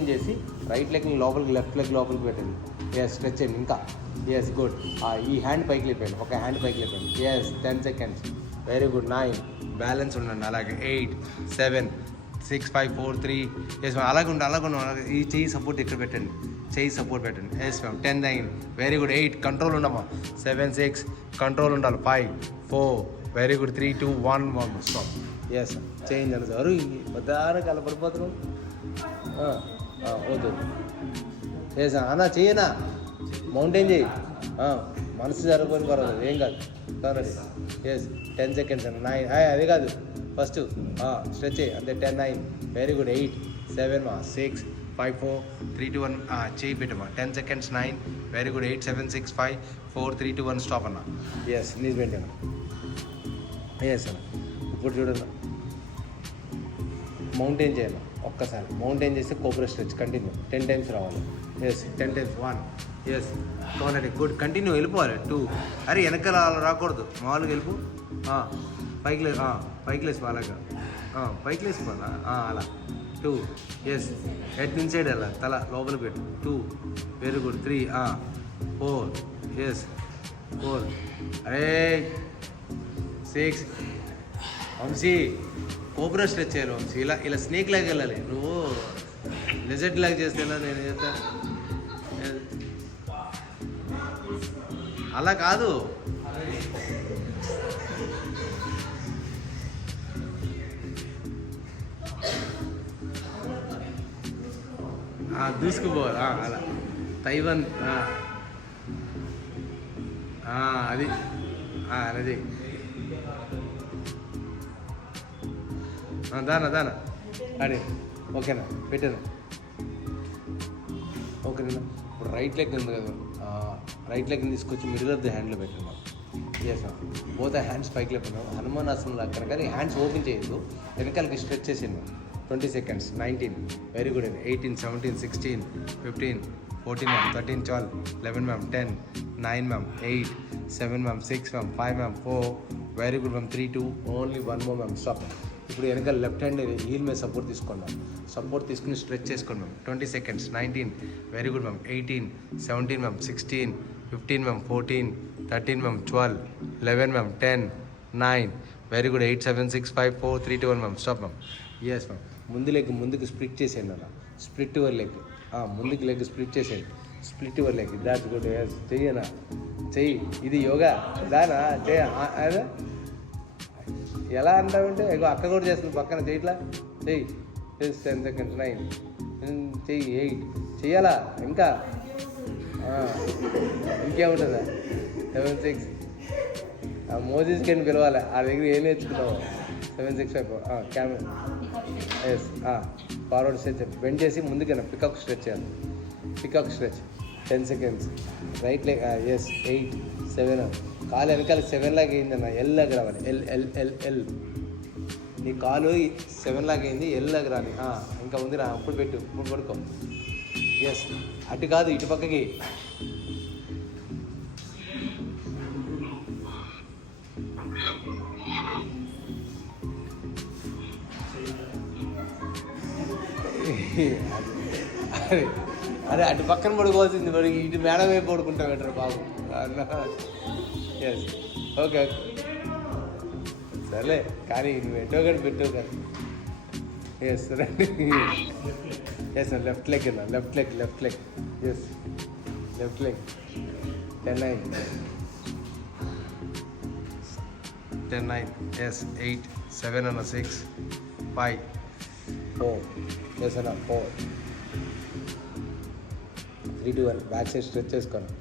Mountain చేసి right లెగ్ని లోపలికి left leg లోపలికి పెట్టండి. ఎస్ స్ట్రెచ్ చేయండి ఇంకా. Yes good. ఈ హ్యాండ్ పైకి లేపండి, ఒక హ్యాండ్ పైకి లేపండి. Yes 10 seconds. Very good. 9 balance ఉండండి. అలాగే 8 7 6 5 4 3 ఎస్ మ్యామ్. అలాగే అలాగే ఈ చెయ్యి సపోర్ట్ ఇక్కడ పెట్టండి, చెయ్యి సపోర్ట్ పెట్టండి. Yes ma'am. 10 9 very good. 8 control ఉండమ్మా. 7 6 కంట్రోల్ ఉండాలి. 5 4 very good. 3 2 1 stop. Yes change అని సార్. పదారకు అలా పడిపోతున్నాం. వద్దు. ఎస్ అన్నా చెయ్యనా, మౌంటైన్ చెయ్యి. మనసు జరగని పర్వాలేదు, ఏం కాదు. కానండి. ఎస్ 10 seconds అన్న. 9 అది కాదు ఫస్ట్ స్ట్రెచ్ చేయి అంతే. 10 9 వెరీ గుడ్. 8 7 6 5 4 3 2 1 చేయి పెట్టమ్మా. 10 seconds. 9 very good. 8 7 6 5 4 3 2 1 స్టాప్ అన్న. ఎస్ నీజ్ పెట్టాను. ఎస్ అన్న. ఇప్పుడు చూడన్న, మౌంటైన్ చేయాలి ఒక్కసారి. మౌంటైన్ చేస్తే కోబ్రా స్ట్రెచ్ కంటిన్యూ 10 times రావాలి. Yes 10 times. 1 ఎస్ కానండి. గుడ్. కంటిన్యూ వెళ్ళిపోవాలి. 2 అరే వెనకాల రాకూడదు, మామూలుగా వెళ్ళిపో. పైకి లేదు, పైకి లేసి అలాగా పైకి లేసిపోనా అలా. 2 ఎస్ హెడ్ ఇన్సైడ్ అలా తల లోపల పెట్టు. 2 వెరీ గుడ్. 3 4 ఎస్ 4 అరే 6 వంశీ కోబ్రా స్ట్రెచ్ చేయాలి వంశీ. ఇలా స్నేక్ లాగా వెళ్ళాలి. నువ్వు లిజర్డ్ లాగా చేస్తే నేను చేస్తా. అలా కాదు, దూసుకుపోవాలి అలా. తైవన్ అది అది దానా అడే. ఓకేనా పెట్టాను. ఓకేనా. ఇప్పుడు రైట్ లెగ్ ఉంది కదా, రైట్ లెగ్ని తీసుకొచ్చి మిడిల్ ఆఫ్ ది హ్యాండ్లో పెట్టాను. ఎస్ బోత్ హ్యాండ్స్ పైకి లేపున్నాం హనుమానాసనం లాగా. కానీ హ్యాండ్స్ ఓపెన్ చేయొద్దు, వెనకాలకి స్ట్రెచ్ చేసాను. 20 seconds. 19 very good. 18 17 16 15 14 ma'am. 13 12 11 ma'am. 10 9 ma'am. 8 7 ma'am. 6 ma'am. 5 ma'am. 4 very good ma'am. 3 2 only 1 more ma'am. Stop. ఇప్పుడు వెనకాల లెఫ్ట్ హ్యాండ్ హీల్ మీద సపోర్ట్ తీసుకోండి మ్యామ్. సపోర్ట్ తీసుకుని స్ట్రెచ్ చేసుకోండి ma'am. 20 seconds. 19 very good ma'am. 18 17 ma'am. 16 15 ma'am. 14 13 ma'am. 12 11 ma'am. 10 9 very good. 8 7 6 5 4 3 2 1 ma'am. Stop ma'am. Yes ma'am. ముందు leg ముందుకు split చేసేయండి అలా. Split your leg. ముందుకు లెగ్ స్ప్లిట్ చేసేయండి. Split your leg. That's good. చెయ్యనా చెయ్యి. ఇది యోగా దానా చెయ్య. అదే ఎలా అంటావంటే అక్క కూడా చేస్తుంది పక్కన. చెయ్యిట్లా చెయ్యి. 10 seconds. 9 చెయ్యి. 8 చెయ్యాలా ఇంకా ఇంకేముంటుందా. 7 6 మోజీస్కి వెళ్ళి పిలవాలి. ఆ దగ్గర ఏం నేర్చుకున్నావు. 7 6 5 camera. Yes forward stretch. Bend చేసి ముందుకైనా పికాక్ స్ట్రెచ్ చేయాలి. Peacock stretch 10 seconds. Right leg. Yes 8 7 కాలు వెనకాల 7 లాగా అయిందన్న. ఎల్ లాగా రావాలి. L L L L. నీ కాలు 7 లాగా అయింది, ఎల్ లాగా రాలి. ఇంకా ఉంది రా. అప్పుడు పెట్టు, ఇప్పుడు పడుకో. ఎస్ అటు కాదు, ఇటు పక్కకి. అరే అరే అటు పక్కన పడుకోవాల్సింది, మరి ఇటు మేడం వైపు పడుకుంటాం పెట్టరు బాబు. ఎస్ ఓకే సర్లే, కానీ నువ్వు ఎటో కానీ పెట్టావు కదా. ఎస్ రండి. ఎస్ లెఫ్ట్ లెగ్ అన్న. Left leg left leg. Yes left leg. 10 9 10 9 yes 8 7 అన్న. 6 5 4 ఎస్ అన్న. 4 3 2 1 బ్యాక్ సైడ్ స్ట్రెచ్ చేసుకోండి.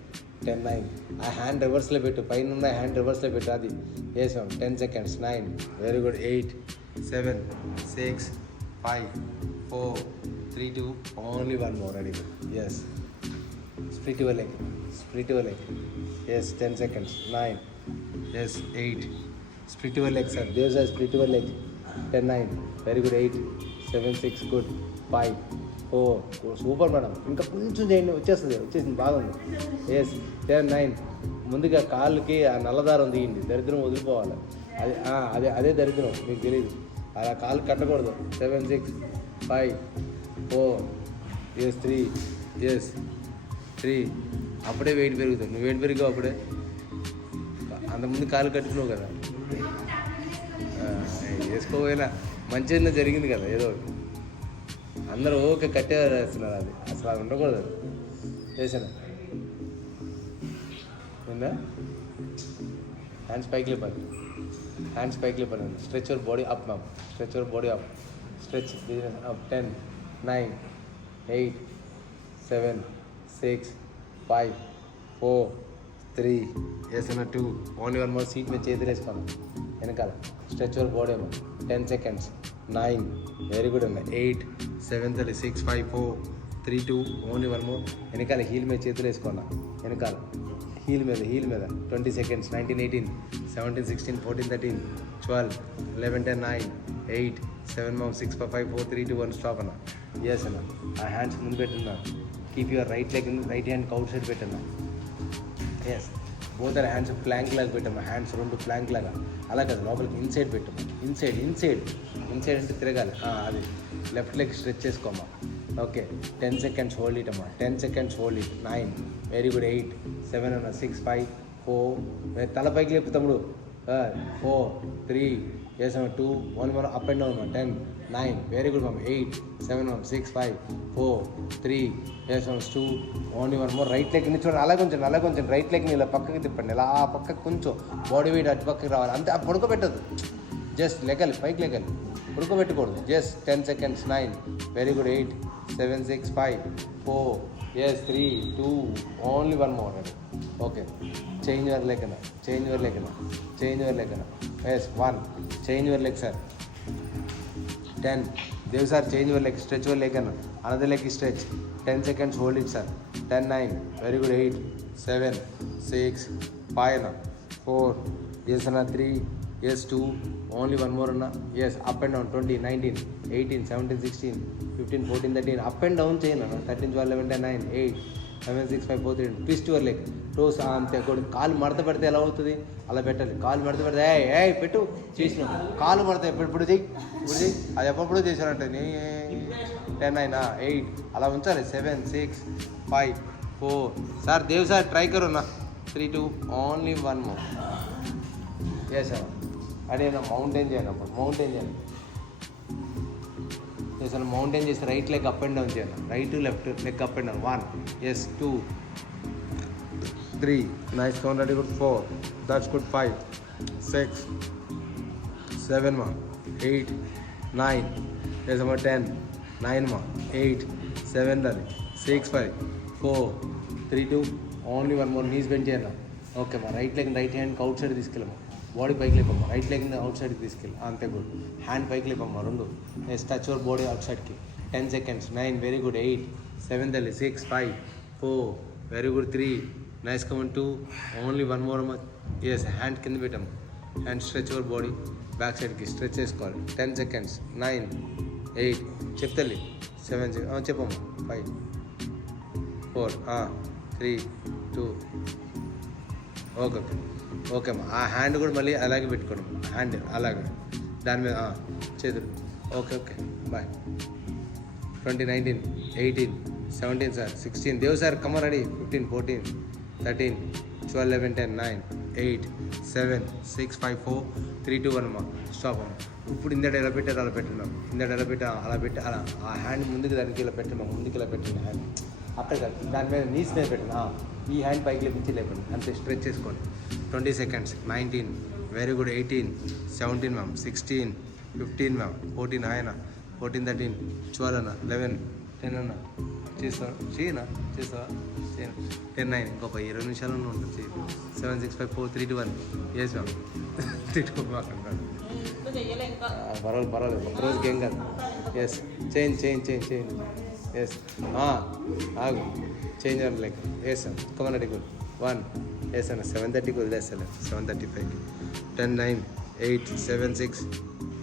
10 9 ఆ హ్యాండ్ రివర్స్లో పెట్టు. పైన ఉన్న హ్యాండ్ రివర్స్లో పెట్టు. అది వేసాం. 10 seconds. 9 very good. 8 7 6 5 4 3 2 only 1 more. Ready. Yes split your leg. Split your leg. Yes 10 seconds. 9 yes 8 split your leg sir. Dev sir split your leg. 10 9 very good. 8 7 6 good. 5 4 super madam. ఇంకా కొంచెం చేయండి, వచ్చేసింది బాగుంది. ఎస్ 10 9 ముందుగా కాళ్ళకి ఆ నల్లదారం తీయండి. దరిద్రం వదిలిపోవాలి. అదే దరిద్రం మీకు తెలియదు. అలా కాళ్ళు కట్టకూడదు. 7 6 5 4 ఎస్ 3 ఎస్ 3 అప్పుడే వెయిట్ పెరుగుతుంది. నువ్వు వెయిట్ పెరిగావు అప్పుడే. అంతకుముందు కాలు కట్టుకున్నావు కదా, వేసుకోపోయినా మంచిగా జరిగింది కదా ఏదో ఒకటి. అందరూ ఓకే కట్టేవారు వేస్తున్నారు, అది అసలు అది ఉండకూడదు. వేసాను ఉందా? హ్యాండ్స్ పైకి లేపాలి, హ్యాండ్స్ పైకి లేపాలి. Stretch your body up ma'am, stretch your body up, stretch up. 10 9 8 7 6 5 4 3 వేసిన 2 ఓన్లీ 1 మోర్. సీట్ మీద చేతులు వేసుకోవాలి వెనకాల. Stretch your body up 10 seconds. 9 very good అన్న. 8 7 6 5 4 3 2 ఓన్లీ 1 మోర్. వెనకాల హీల్ మీద చేతులు వేసుకోన్నా, వెనకాల హీల్ మీద 20 seconds. 19 18 17 16 14 13 12 11 10 9 8 7 6 5 4 3 2 1 స్టాప్ అన్న. ఎస్ అన్న. ఆ హ్యాండ్స్ ముందు పెట్టున్నా. Keep your right leg right hand outside పెట్టన్నా. Yes both our hands plank లాగా పెట్టమ్మా. హ్యాండ్స్ రెండు ప్లాంక్ లాగా, అలా కదా లోపలికి ఇన్సైడ్ పెట్టమ్మా. ఇన్సైడ్ అంటే తిరగాలి. అది లెఫ్ట్ లెగ్ స్ట్రెచ్ చేసుకోమ్మా. ఓకే 10 seconds హోల్డ్ ఇట్ అమ్మా. 10 seconds hold it. 9 very good. 8 7 అన్న. 6 5 4 తల పైకి లేపు తమ్ముడు. 4 3 వేసాము. 2 1 more up and down. 10 9 very good ma'am. 8 7 6 5 4 3 వేసాము. 2 ఓన్లీ 1 more. రైట్ లెగ్ ని చూడండి, అలా కొంచెం రైట్ లెగ్ని ఇలా పక్కకి తిప్పండి. ఇలా ఆ పక్కకి కొంచెం బాడీ వెయిట్ అటు పక్కకి రావాలి అంతే. పడుకోబెట్టదు, జస్ట్ లెగాలి, పైకి లెగాలి, పడుకోబెట్టకూడదు. Just 10 seconds. 9 very good. 8 7 6 5 4 yes 3 2 only 1 more. Okay change your leg అన్న. చేంజ్ యువర్ లెగ్ అన్న. Yes 1 change your leg sir. 10 Dev sir change your leg. Stretch your leg అన్న. Another leg stretch. 10 seconds hold it sir. 10 9 very good. 8 7 6 5 అన్న. 4 yes అన్న. 3 yes 2 only 1 more అన్న. Yes up and down. 20 19 18 17 16 15 14 13 up and down చేయను అన్న. 13 12 11 10 9 8 7 6 5 4 3 twist your leg. Toes అంతే. కాలు మడత పెడితే ఎలా అవుతుంది అలా పెట్టాలి. కాలు మడత పెడితే ఏ పెట్టు చేసిన కాలు మడత ఇప్పుడు చెయ్యి అది ఎప్పుడు చేశానంటే 10 9 8 అలా ఉంచాలి. 7 6 5 4 సార్ దేవ్ సార్ ట్రై కరో నా. 3 2 ఓన్లీ 1 more. ఎస్ అన్న. అదే నా మౌంటైన్ చేయండి అప్పుడు. మౌంటైన్ చేయండి. ఎస్ అన్న. మౌంటైన్ చేస్తే right leg up and down చేయాలి. Right left leg up and down. 1 yes 2 3 nice count. Ready good. 4 that's good. 5 6 7 ma 8 9 yes అమ్మ. 10 9 ma 8 7 6 5 4 3 2 only 1 more. Knees bend చేయాలి. ఓకే మా. రైట్ లెగ్ రైట్ హ్యాండ్కి out side తీసుకెళ్ళమ్మా. Body పైకి లేపమ్మా. Right లెగ్ని out సైడ్కి తీసుకెళ్ళి అంతే. Good. Hand పైకి లేపమ్మా రెండు. Yes touch your body out సైడ్కి. 10 seconds. 9 very good. 8 7 6 5 4 very good. 3 nice come on. 2 only 1 more అమ్మా. ఎస్ హ్యాండ్ కింద పెట్టమ్మా. Hand stretch your body back సైడ్కి స్ట్రెచ్ చేసుకోవాలి. 10 seconds. 9 8 చెప్తల్లి. 7 చెప్పమ్మా. 5 4 3 2 ఓకే ఓకే అమ్మా. ఆ హ్యాండ్ కూడా మళ్ళీ అలాగే పెట్టుకోండి. హ్యాండ్ అలాగే దాని మీద చేతులు. Okay boy. 20 19 18 17 sir. 16 Dev sir కమర్ రెడీ. 15 14 13 12 11 10 9 8 7 6 5 4 3 2 1 అమ్మా. స్టాప్ అమ్మా. ఇప్పుడు ఇందట ఎలా పెట్టారు అలా పెట్టినాం. ఇందట ఎలా పెట్టా అలా పెట్టి అలా ఆ హ్యాండ్ ముందుకు దానికి ఇలా పెట్టినాం. ముందుకు ఇలా పెట్టండి హ్యాండ్. అక్కడ కాదు దాని మీద నీస్ మీద పెట్టండి. ఈ హ్యాండ్ పైకి లేపించి లేపండి అంతే. స్ట్రెచ్ చేసుకోండి. 20 seconds. 19 very good. 18 17 ma'am. 16 15 ma'am. 14 ఆయన. 14 13 12 అన్న. 11 10 అన్న. చేస్తావా చేయనా? చేస్తావా చేయను. 10 9 ఇంకొక 20 నిమిషాలు ఉంటుంది. 7 6 5 4 3 2 1 ఎస్ మ్యామ్. పర్వాలేదు ఒక్కరోజుకి ఏం కాదు. ఎస్ చేంజ్ ఎస్ ఆగు. చేంజ్ అవ్వండి లైక్. ఎస్ అన్న. Come on ready good. 1 ఎస్ అన్న. 7:30కి వదిలేస్తాను. 7:35 10 9 8 7 6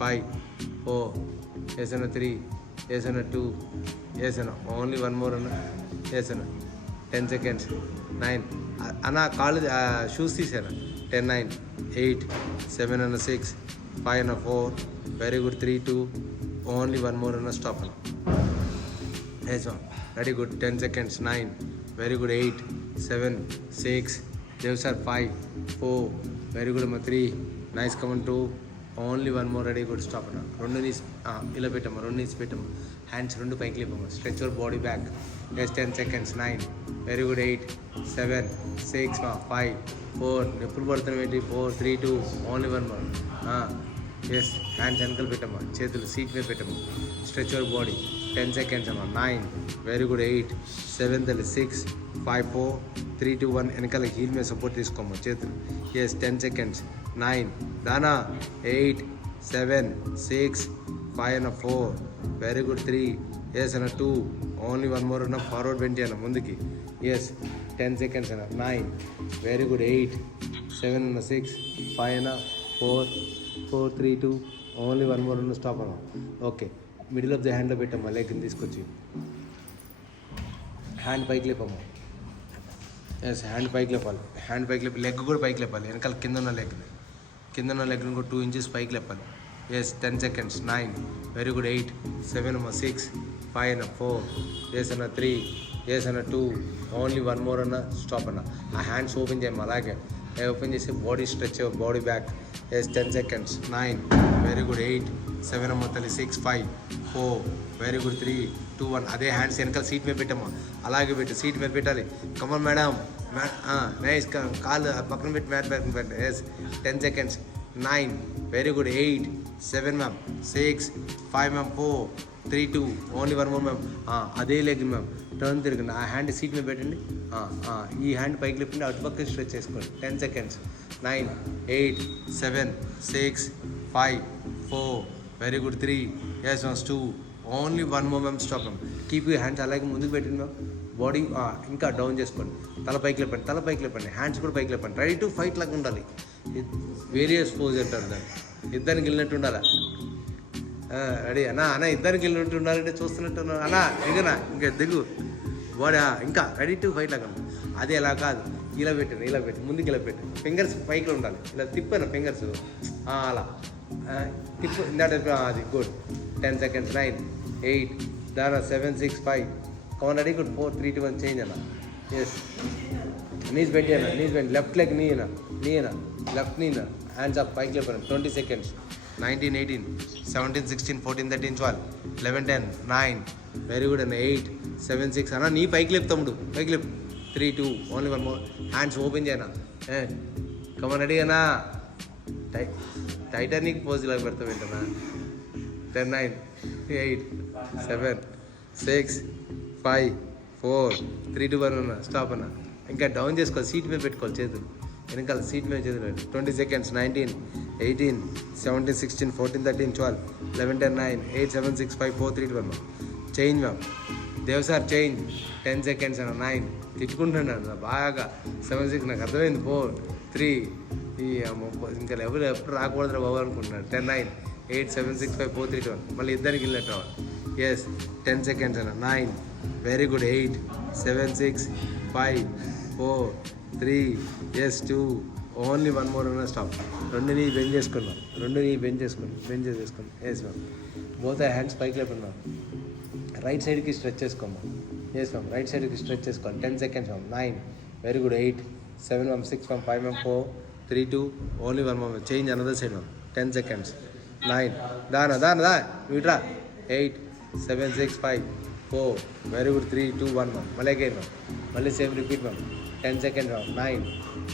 5 4 ఎస్ అన్న. 3 ఎస్ అన్న. 2 ఎస్ అన్న. ఓన్లీ 1 more అన్న. ఎస్ అన్న. 10 seconds. 9 అన్న. కాళ్ళు షూస్ తీసాను. 10 9 8 7 అన్న. 6 5 అన్న. 4 వెరీ గుడ్. 3 2 ఓన్లీ 1 more అన్న. స్టాప్ అన్న. Yes Ready, good. 10 seconds. 9. Very good. 8, 7, 6. Dev sir, 5, 4. Very good. 3. Nice. Come on, 2. Only one more. Ready, good. Stop. Rendu knees ila petama. Rendu knees petama. Hands rendu paiki lepama. Stretch your body back. Yes, 10 seconds. 9. Very good. 8, 7, 6, 5, 4. Nipple పడుతున్న 4, 3, 2. Only one more. Yes, hands ankle పెట్టమ్మా, చేతులు seat మీద పెట్టమ్మా. Stretch your body. 10 seconds అమ్మా. 9. Very good. 8, 7, 6, 5, 4, 3, 2, 1. వెనకాల heal మీద support తీసుకోమ్మా చేతులు. Yes, 10 seconds. 9. దానా. 8, 7, 6, 5 అన్న 4. Very good. 3. ఎస్ అన్న 2. ఓన్లీ వన్ మోర్ అన్న ఫార్వర్డ్ 20 అన్న ముందుకి. ఎస్, 10 seconds అన్న. 9. Very good. 8, 7 అన్న 6, 5 అన్న 4, 3, 2. ఓన్లీ వన్ మోర్ ఉన్న స్టాప్ అన్న. ఓకే, మిడిల్ ఆఫ్ ది హ్యాండ్లో పెట్టమ్మా. లెగ్ని తీసుకొచ్చి హ్యాండ్ పైకి లేపమ్మా. ఎస్, హ్యాండ్ పైకి లేపాలి. హ్యాండ్ పైకి లేపి లెగ్ కూడా పైకి లేపాలి. వెనకాల కింద ఉన్న లెగ్ని కూడా 2 inches పైకి లేపాలి. Yes, 10 seconds. 9. Very good. 8, 7 అన్న 6, 5 అన్న 4. ఎస్ అన్న 3. ఎస్ అన్న 2. ఓన్లీ వన్ మోర్ అన్న స్టాప్ అన్న. ఆ హ్యాండ్స్ ఓపెన్ చేయమ్మా. అలాగే ఓపెన్ చేసి body stretch, body back. Yes, 10 seconds. 9. Very good. 8, 7 అమ్మ తల్లి 6, 5, 4. Very good. 3, 2, 1. అదే హ్యాండ్స్ వెనకాల సీట్ మీద పెట్టమ్మా. అలాగే పెట్టు, సీట్ మీద పెట్టాలి. Come on madam. నైస్. కాలు పక్కన పెట్టి మ్యాట్ బ్యాక్ పెట్టండి. Yes, 10 seconds. 9. Very good. 8, 7 ma'am, 6, 5 ma'am, 4, 3, 2. Only one more ma'am. అదే లెగ్ మ్యామ్. టర్న్ తిరగండి. ఆ హ్యాండ్ సీట్ మీద పెట్టండి. ఈ హ్యాండ్ పైకి లేపండి, అటుపక్క స్ట్రెచ్ చేసుకోండి. 10 seconds. 9, 8, 7, 6, 5, 4. Very good. 3. Yes, 2. Only one more ma'am. Stop ma'am. Keep you hands అలాగే ముందుకు పెట్టండి మ్యామ్. బాడీ ఇంకా డౌన్ చేసుకోండి. తల పైకి లేపండి. హ్యాండ్స్ కూడా పైకి లేపండి. రెడీ టు ఫైట్ లాగా ఉండాలి. వేరియస్ పోజ్ అంటారు దాన్ని. ఇద్దరికి వెళ్ళినట్టు ఉండాలా. రెడీ అన్న ఇద్దరికి వెళ్ళినట్టు ఉండాలంటే చూస్తున్నట్టు అన్నా దిగునా, ఇంకా దిగు బాడీ. ఇంకా రెడీ టు ఫైట్ లాగా. అది ఎలా కాదు, ఇలా పెట్టి ముందుకు ఇలా పెట్టి ఫింగర్స్ పైకి ఉండాలి. ఇలా తిప్పాను ఫింగర్స్ అలా తిప్పు. అది గుడ్. 10 seconds. 9, 8, దానా 7, 6, 5. కౌన్ రెడీ గుడ్. 4, 3, 2, 1. చేంజ్ అన్న. ఎస్, నీస్ పెట్టి అన్న. నీస్ పెట్టి లెఫ్ట్ లెగ్ నీ అన్న లెఫ్ట్ నీ హ్యాండ్స్ అప్ పైకి లేపాను. 20 seconds. 19, 18, 17, 16, 14, 13, 12, 11, 10, 9. వెరీ గుడ్ అన్న. 8, 7, 6 అన్న. నీ పైకి లేపు తమ్ముడు, పైకి లేపు. 3, 2. Only one more. Hands open చేయనా. కమన్ రెడీ అన్నా. టైటానిక్ పోజ్ ఇలా పెడతావు ఏంటన్నా. 10, 9, 8, 7, 6, 5, 4, 3, 2, 1 అన్న. స్టాప్ అన్న. ఇంకా డౌన్ చేసుకోవాలి. సీట్ మీద పెట్టుకోవాలి చేతులు. వెనకాల సీట్ మీద చేతులు. 20 seconds. 19, 18, 17, 16, 14, 13, 12, 11, 10, 9, 8, 7, 6, 5, 4, 3, 2, 1. Change ma'am. Dev sir change. 10 seconds అన్న. 9. తిట్టుకుంటున్నాను బాగా. 7, 6. నాకు అర్థమైంది. 4, 3. ఇంకా ఎవరు ఎప్పుడు రాకూడదురా బాబు అనుకుంటున్నాడు. 10, 9, 8, 7, 6, 5, 4, 3, 2, 1. మళ్ళీ ఇద్దరికి వెళ్ళినట్టు రావాలి. ఎస్, 10 seconds అన్న. 9. Very good. 8, 7, 6, 5, 4, 3. Yes, 2. Only one more అన్న. స్టాప్. రెండు నీ బెండ్ చేసుకున్నాం. బెండ్ చేసుకోండి. Yes ma'am. బోత్ హ్యాండ్స్ పైకి లేపండి. రైట్ సైడ్కి స్ట్రెచ్ చేసుకోమ్మా. Yes ma'am. రైట్ సైడ్కి స్ట్రెచ్ చేసుకోండి. 10 seconds ma'am. 9. Very good. 8, 7 ma'am, 6 ma'am, 5 ma'am, 4, 3, 2. Only one ma'am. Change another side ma'am. 10 seconds. 9. దానా వీట్రా. 8, 7, 6, 5, 4. Very good. 3, 2, 1 మ్యామ్. మళ్ళీ అగైన్ మ్యామ్. మళ్ళీ same repeat ma'am. 10 seconds ma'am. 9.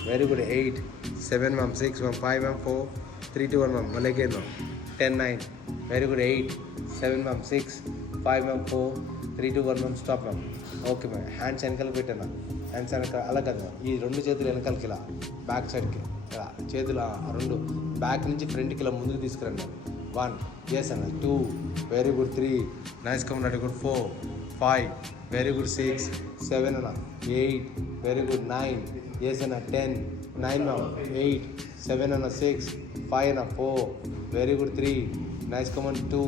Very good. 8, 7 ma'am, 6 ma'am, 5 ma'am, 4, 3, 2, 1 ma'am. మళ్ళీ again ma'am. 10, 9. Very good. 8, 7 ma'am, 6, 5 ma'am, 4, 3, 2, 1 ma'am. Stop ma'am. Okay ma'am. Hands వెనకాల పెట్టాను. Hands వెనకాల అలా కదా. ఈ 2 చేతులు వెనకాలకి ఇలా బ్యాక్ సైడ్కి ఇలా చేతులు 2 బ్యాక్ నుంచి ఫ్రంట్కి ఇలా ముందుకు తీసుకురండి. 1. ఎస్ అన్న. 2. Very good. 3. Nice. Come ready good. 4, 5. Very good. 6, 7 అన్న. 8. Very good. 9. ఎస్ అన్న. 10, 9 మ్యామ్. 8, 7 అన్న. 6, 5 అన్న. 4. Very good. 3. Nice. Come on. 2.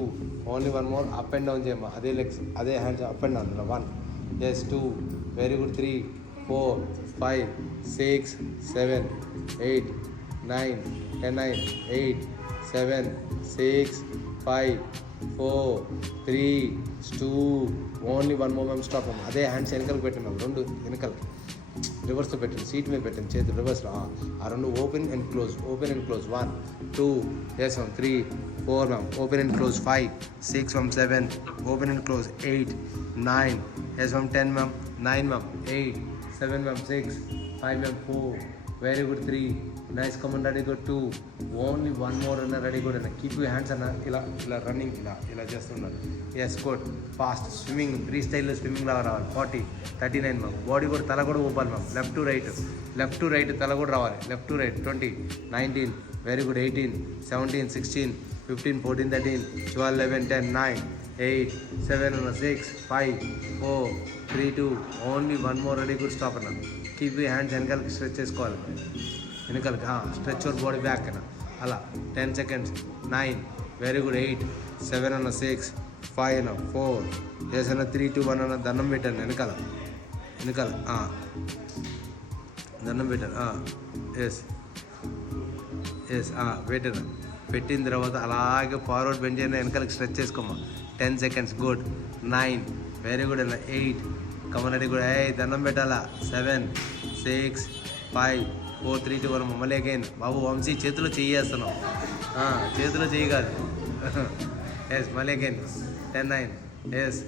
Only one more. Up and down చేయమ్మా. అదే లెగ్స్ అదే hands up and down. 1. Yes. 2. Very good. 3, 4, 5, 6, 7, 8, 9, 10, 9, 8, 7, 6, 5, 4 3 2 only 1 move ma'am stop ma'am. అదే hands వెనకలకు పెట్టండి ma'am, రెండు వెనకలకి రివర్స్లో పెట్టండి, సీట్ మీద పెట్టండి, చేతులు రివర్స్లో. ఆ రెండు open and close, open and close. 1 2 yes ma'am, 3 4 ma'am, open and close. 5 6 ma'am, 7 open and close. 8 9 yes ma'am, 10 ma'am, 9 ma'am, 8 7 ma'am, 6 5 ma'am, 4 very good. 3 nice, come on, ready good. 2 only 1 more అన్న, ready good అన్న. Keep you hands అన్న, ఇలా ఇలా running, ఇలా చేస్తున్నారు. Yes good. Fast swimming, free స్టైల్లో swimming లాగా రావాలి. 40 39 మ్యామ్, బాడీ కూడా, తల కూడా ఊపాలి మ్యామ్. లెఫ్ట్ టు రైట్ తల కూడా రావాలి. Left to right. 20 19 very good. 18 17 16 15 14 13 12 11 10 9 8 7 6 5 4 3 2 only 1 more, ready good. Stop అన్న. కీప్ యూ హ్యాండ్స్ వెనకాలకి స్ట్రెచ్ చేసుకోవాలి, వెనకాలకి స్ట్రెచ్ యువర్ బాడీ బ్యాక్ అన్న. అలా 10 seconds. 9 very good. 8 7 అన్న, 6 5 అన్న, 4 ఎస్ అన్న, 3 2 1 అన్న. దండం పెట్టండి వెనకాల దండం పెట్టండి. ఎస్ ఎస్ వెయిట్ అన్న. పెట్టిన తర్వాత అలాగే ఫార్వర్డ్ బెండ్ చేయండి, వెనకాలకి స్ట్రెచ్ చేసుకోమ్మా. 10 seconds. గుడ్. 9 వెరీ గుడ్ అన్న. 8 కమన్, రెడీ గుడ్. దండం పెట్టాలా. 7 6 5 4 3 2 1 మళ్ళీ అగైన్. బాబు వంశీ చేతిలో చెయ్యేస్తున్నాం, చేతిలో చెయ్యి కాదు. ఎస్ మళ్ళీ again. 10 9 yes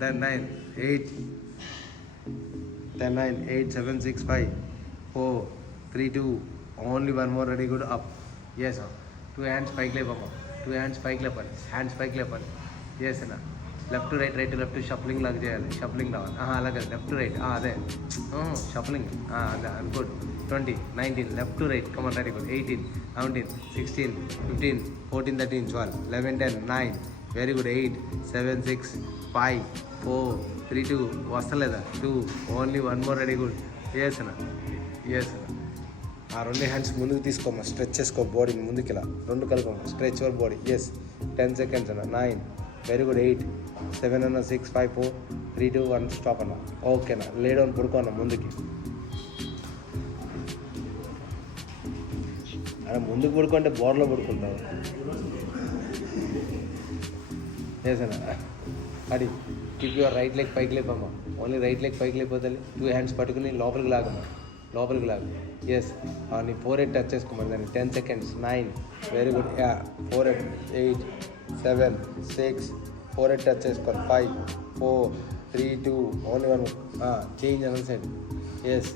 10 9 8 10 9 8 7 6 5 4 3 2 only 1 more, ready good. Up. Yes 2 hands పైకి లేపమ్మా, 2 హ్యాండ్స్ పైకి లేపాలి, హ్యాండ్స్ పైకి లేపాలి. ఎస్ అన్న. Left to right, right to left, shuffling లాగా చేయాలి. షఫలింగ్ రావాలి. అలాగే లెఫ్ట్ టు రైట్, అదే షఫలింగ్, అదే good. 20 19 left to right, come on, ready good. 18 17 16 15 14 13 12 11 10 9 very good. 8 7 6 5 4 3 2 వస్తలేదా. 2 only 1 more, ready good. Yes అన్న. ఎస్ అన్న. ఆ రెండు హ్యాండ్స్ ముందుకు తీసుకోమ్మా, స్ట్రెచ్ చేసుకో బాడీని ముందుకు, ఇలా రెండు కలుపమ్మా, stretch your body. Yes 10 seconds అన్న. 9 వెరీ గుడ్. 8 7 అన్న, 6 5 4 3 2 1 స్టాప్ అన్న. ఓకేనా. లే డౌన్, పడుకో అన్న ముందుకి. అన్న ముందుకు పడుకుంటే బోర్లో పడుకుంటావు. ఎస్ అన్న. అది కీప్ యువర్ రైట్ లెగ్ పైకి లేపమ్మా, ఓన్లీ రైట్ లెగ్ పైకి లేకపోతే 2 హ్యాండ్స్ పట్టుకుని లోపలికి లాగమ్మా, లోపలికి లాగు. ఎస్ నీ 4 టచ్ చేసుకోమని దాన్ని. 10 seconds. 9 very good. 4 8 7 6 4 టచ్ చేసుకోవాలి. 5 4 3 2 ఓన్లీ 1 చేంజ్ అన్న side. Yes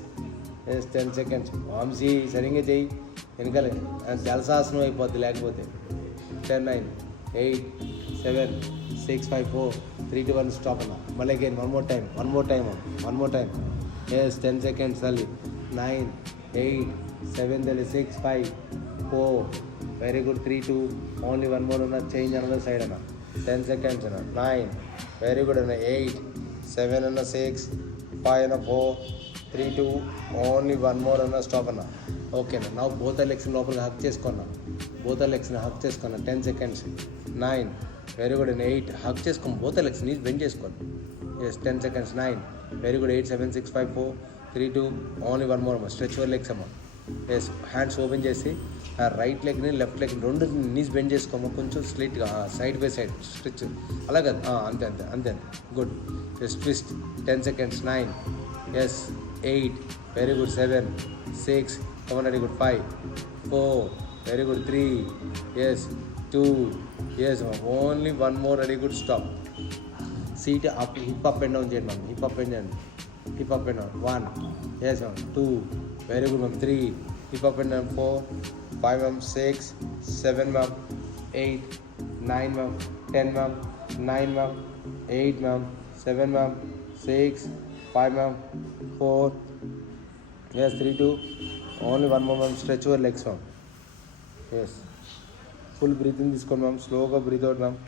yes 10 seconds. Vamshi సరిగ్గా చేయి, వెనకాలే జలసాసనం అయిపోద్ది లేకపోతే. 10 9 8 7 6 5 4 3 2 1 స్టాప్ అన్న. మళ్ళీ again one more time. Yes 10 seconds తల్లి. 9 8 7 6 5 4 వెరీ గుడ్. 3 2 ఓన్లీ 1 మోర్ అన్న. చేంజ్ అనదర్ సైడ్ అన్న. 10 seconds అన్న. 9 వెరీ గుడ్ అన్న. 8 7 అన్న, 6 5 అన్న, 4 3 2 ఓన్లీ 1 మోర్ అన్న. స్టాప్ అన్న. ఓకేనా. నా బోత్ లెగ్స్ని లోపలికి హక్ చేసుకున్నా, 10 seconds. 9 వెరీ గుడ్ అన్న. 8 హక్ చేసుకోండి, బోత్ లెగ్స్ నీస్ బెండ్ చేసుకోండి. Yes 10 seconds. 9 very good. 8 7 6 5 4 3 2 only 1 more అమ్మ. స్ట్రెచ్ యువర్ లెగ్స్ అమ్మ. ఎస్ హ్యాండ్స్ ఓపెన్ చేసి ఆ రైట్ లెగ్ని లెఫ్ట్ లెగ్ రెండు నీస్ బెండ్ చేసుకోమా, కొంచెం స్ట్రైట్గా సైడ్ బై సైడ్ స్ట్రెచ్. అలాగే అంతే. Good. Yes twist. 10 seconds. 9 yes 8 very good. 7 6 come on, ready good. 5 4 very good. 3 yes 2 yes only 1 more, ready good. Stop. Sit up, hip up and down చేయండి ma'am, hip up and down. 1 yes ma'am. 2 very good ma'am. 3 hip up and down. 4 5 ma'am. 6 7 ma'am. 8 9 ma'am. 10 ma'am. 9 ma'am. 8 ma'am. 7 ma'am. 6 5 ma'am. 4 yes 3 2 only 1 more ma'am. Stretch your legs ma'am. Yes full breathing తీసుకోండి ma'am, స్లోగా breathe out ma'am.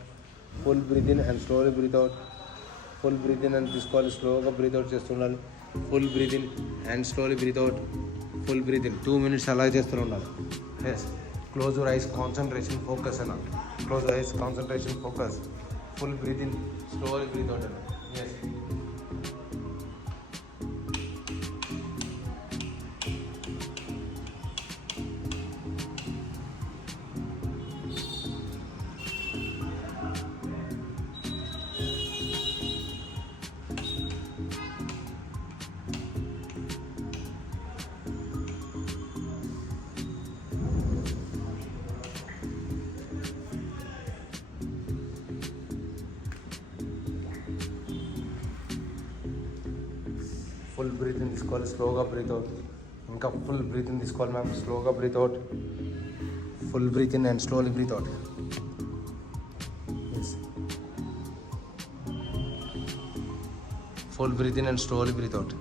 Full breathe in and slowly breathe out. Full breathe in అని తీసుకోవాలి, స్లోగా breathe out చేస్తుండాలి. Full breathe in and slowly breathe out. Full breathe in 2 minutes అలా చేస్తూ ఉండాలి. Yes close your eyes, concentration, focus అన్న. Close your eyes, concentration, focus. Full breathe in, slowly breathe out అన్న. Yes full breathe in తీసుకోవాలి, స్లోగా breathe out. ఇంకా full breathe in తీసుకోవాలి ma'am, స్లోగా breathe out. Full breathe in and slowly breathe out. Full breathe in and slowly breathe out.